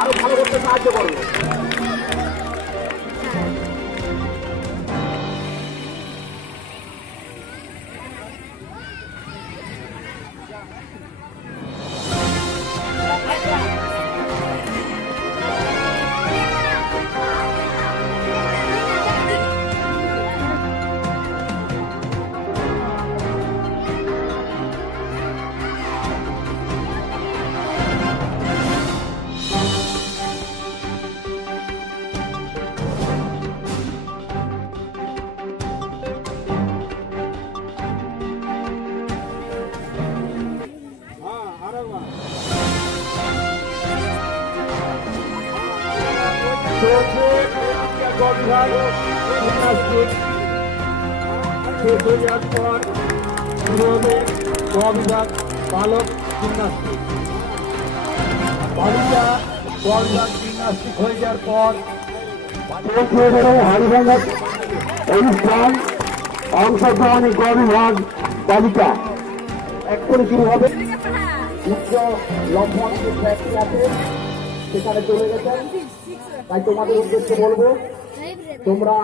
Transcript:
আরো ভালো করতে সাহায্য করবে। বিভাগ বালক জিমনাস্টিক বালিকা বিভাগ জিমনাস্টিক হয়ে যাওয়ার পর হাড়িভাঙা অনুষ্ঠান অংশগ্রহণে গ বিভাগ বালিকা এক্ষুনি শুরু হবে। উচ্চ লম্বন যে ট্র্যাকটি আছে সেখানে চলে গেছেন, তাই তোমাদের উদ্দেশ্যে বলবো তোমরা